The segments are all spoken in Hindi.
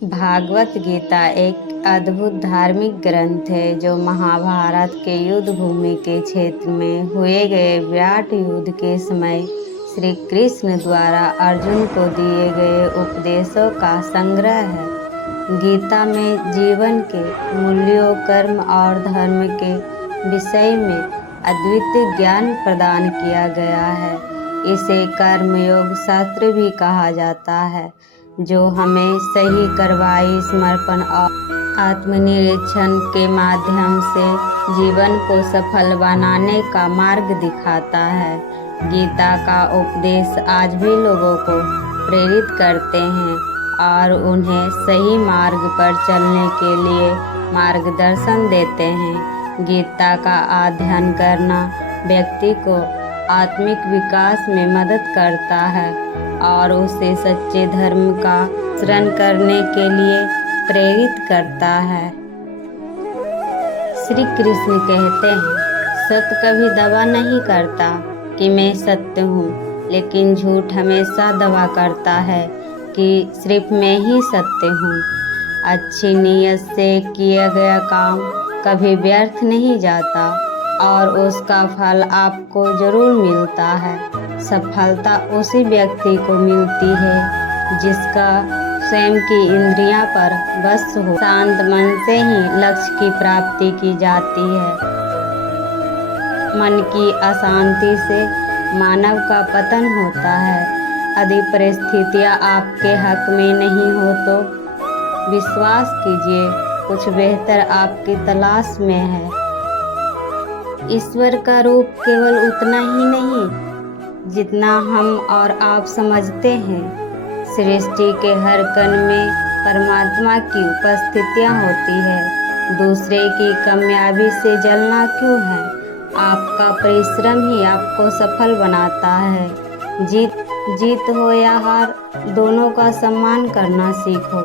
भागवत गीता एक अद्भुत धार्मिक ग्रंथ है जो महाभारत के युद्ध भूमि के क्षेत्र में हुए गए विराट युद्ध के समय श्री कृष्ण द्वारा अर्जुन को दिए गए उपदेशों का संग्रह है। गीता में जीवन के मूल्यों, कर्म और धर्म के विषय में अद्वितीय ज्ञान प्रदान किया गया है। इसे कर्मयोग शास्त्र भी कहा जाता है, जो हमें सही कार्रवाई, समर्पण और आत्मनिरीक्षण के माध्यम से जीवन को सफल बनाने का मार्ग दिखाता है। गीता का उपदेश आज भी लोगों को प्रेरित करते हैं और उन्हें सही मार्ग पर चलने के लिए मार्गदर्शन देते हैं। गीता का अध्ययन करना व्यक्ति को आत्मिक विकास में मदद करता है और उसे सच्चे धर्म का अनुसरण करने के लिए प्रेरित करता है। श्री कृष्ण कहते हैं, सत्य कभी दावा नहीं करता कि मैं सत्य हूँ, लेकिन झूठ हमेशा दावा करता है कि सिर्फ मैं ही सत्य हूँ। अच्छी नीयत से किया गया काम कभी व्यर्थ नहीं जाता और उसका फल आपको जरूर मिलता है। सफलता उसी व्यक्ति को मिलती है जिसका स्वयं की इंद्रियां पर बस हो। शांत मन से ही लक्ष्य की प्राप्ति की जाती है। मन की अशांति से मानव का पतन होता है। यदि परिस्थितियां आपके हक में नहीं हो तो विश्वास कीजिए, कुछ बेहतर आपकी तलाश में है। ईश्वर का रूप केवल उतना ही नहीं जितना हम और आप समझते हैं। सृष्टि के हर कण में परमात्मा की उपस्थितियां होती है। दूसरे की कामयाबी से जलना क्यों है? आपका परिश्रम ही आपको सफल बनाता है। जीत हो या हार, दोनों का सम्मान करना सीखो,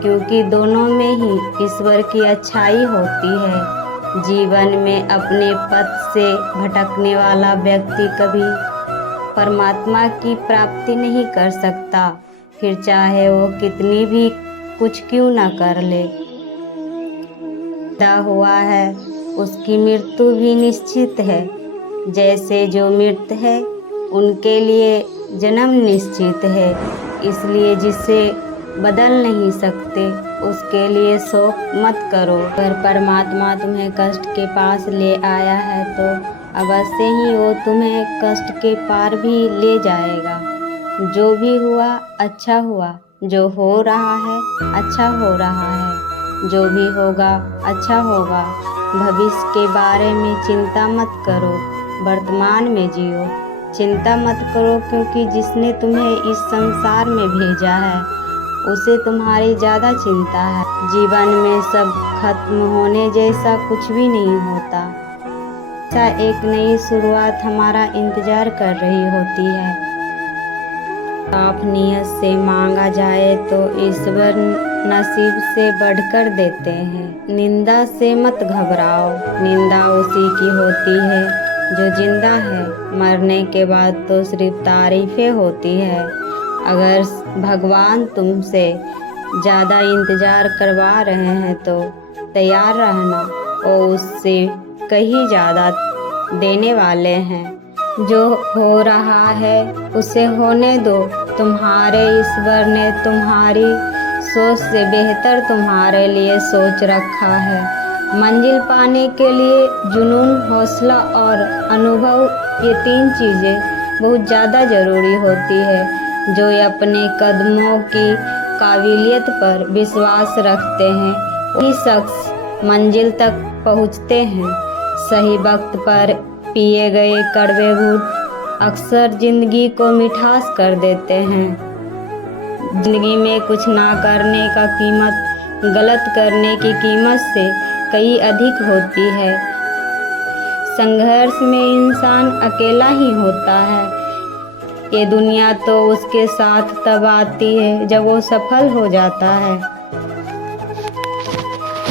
क्योंकि दोनों में ही ईश्वर की अच्छाई होती है। जीवन में अपने पथ से भटकने वाला व्यक्ति कभी परमात्मा की प्राप्ति नहीं कर सकता, फिर चाहे वो कितनी भी कुछ क्यों न कर ले। पैदा हुआ है, उसकी मृत्यु भी निश्चित है। जैसे जो मृत है उनके लिए जन्म निश्चित है। इसलिए जिसे बदल नहीं सकते उसके लिए शोक मत करो। अगर परमात्मा तुम्हें कष्ट के पास ले आया है तो अवश्य ही वो तुम्हें कष्ट के पार भी ले जाएगा। जो भी हुआ अच्छा हुआ, जो हो रहा है अच्छा हो रहा है, जो भी होगा अच्छा होगा। भविष्य के बारे में चिंता मत करो, वर्तमान में जियो। चिंता मत करो, क्योंकि जिसने तुम्हें इस संसार में भेजा है उसे तुम्हारी ज़्यादा चिंता है। जीवन में सब खत्म होने जैसा कुछ भी नहीं होता। एक नई शुरुआत हमारा इंतजार कर रही होती है। आप नियत से मांगा जाए तो ईश्वर नसीब से बढ़कर देते हैं। निंदा से मत घबराओ, निंदा उसी की होती है जो जिंदा है। मरने के बाद तो सिर्फ तारीफें होती है। अगर भगवान तुमसे ज़्यादा इंतज़ार करवा रहे हैं तो तैयार रहना, और उससे कहीं ज़्यादा देने वाले हैं। जो हो रहा है उसे होने दो। तुम्हारे ईश्वर ने तुम्हारी सोच से बेहतर तुम्हारे लिए सोच रखा है। मंजिल पाने के लिए जुनून, हौसला और अनुभव, ये तीन चीज़ें बहुत ज़्यादा ज़रूरी होती है। जो अपने कदमों की काबिलियत पर विश्वास रखते हैं वही शख्स मंजिल तक पहुंचते हैं। सही वक्त पर पिए गए कड़वे घूंट अक्सर जिंदगी को मिठास कर देते हैं। जिंदगी में कुछ ना करने का कीमत गलत करने की कीमत से कई अधिक होती है। संघर्ष में इंसान अकेला ही होता है। ये दुनिया तो उसके साथ तब आती है जब वो सफल हो जाता है।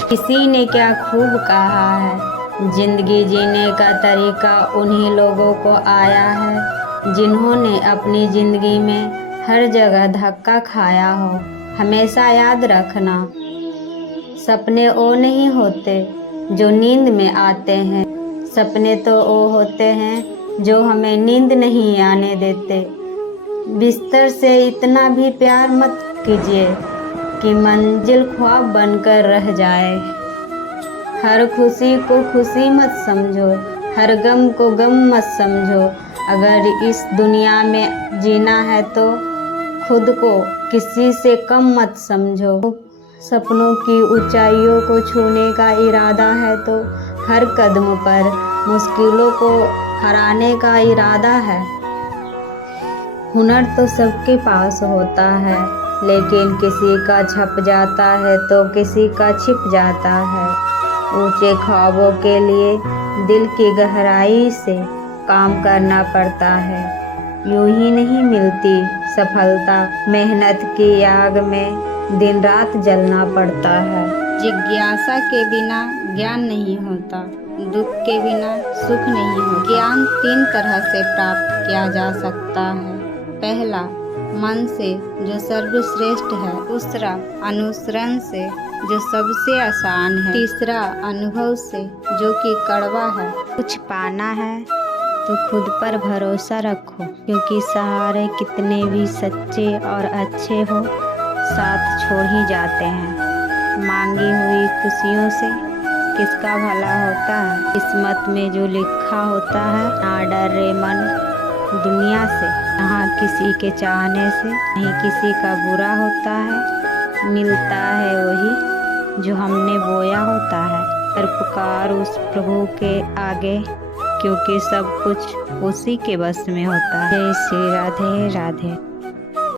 किसी ने क्या खूब कहा है, जिंदगी जीने का तरीका उन्हीं लोगों को आया है जिन्होंने अपनी जिंदगी में हर जगह धक्का खाया हो हमेशा याद रखना, सपने वो नहीं होते जो नींद में आते हैं, सपने तो वो होते हैं जो हमें नींद नहीं आने देते। बिस्तर से इतना भी प्यार मत कीजिए कि मंजिल ख्वाब बनकर रह जाए। हर खुशी को खुशी मत समझो, हर गम को गम मत समझो। अगर इस दुनिया में जीना है तो खुद को किसी से कम मत समझो। सपनों की ऊंचाइयों को छूने का इरादा है तो हर कदम पर मुश्किलों को हराने का इरादा है। हुनर तो सबके पास होता है, लेकिन किसी का छप जाता है तो किसी का छिप जाता है। ऊंचे ख्वाबों के लिए दिल की गहराई से काम करना पड़ता है। यूं ही नहीं मिलती सफलता, मेहनत की आग में दिन रात जलना पड़ता है। जिज्ञासा के बिना ज्ञान नहीं होता, दुख के बिना सुख नहीं होता। ज्ञान 3 तरह से प्राप्त किया जा सकता है। पहला, मन से जो सर्वश्रेष्ठ है। दूसरा, अनुसरण से जो सबसे आसान है। तीसरा, अनुभव से जो कि कड़वा है। कुछ पाना है तो खुद पर भरोसा रखो, क्योंकि सहारे कितने भी सच्चे और अच्छे हो, साथ छोड़ ही जाते हैं। मांगी हुई खुशियों से किसका भला होता है। किस्मत में जो लिखा होता है, ना डरे मन दुनिया से, यहाँ किसी के चाहने से, नहीं किसी का बुरा होता है। मिलता है वही जो हमने बोया होता है। पर पुकार उस प्रभु के आगे, क्योंकि सब कुछ उसी के बस में होता है। जय श्री राधे राधे।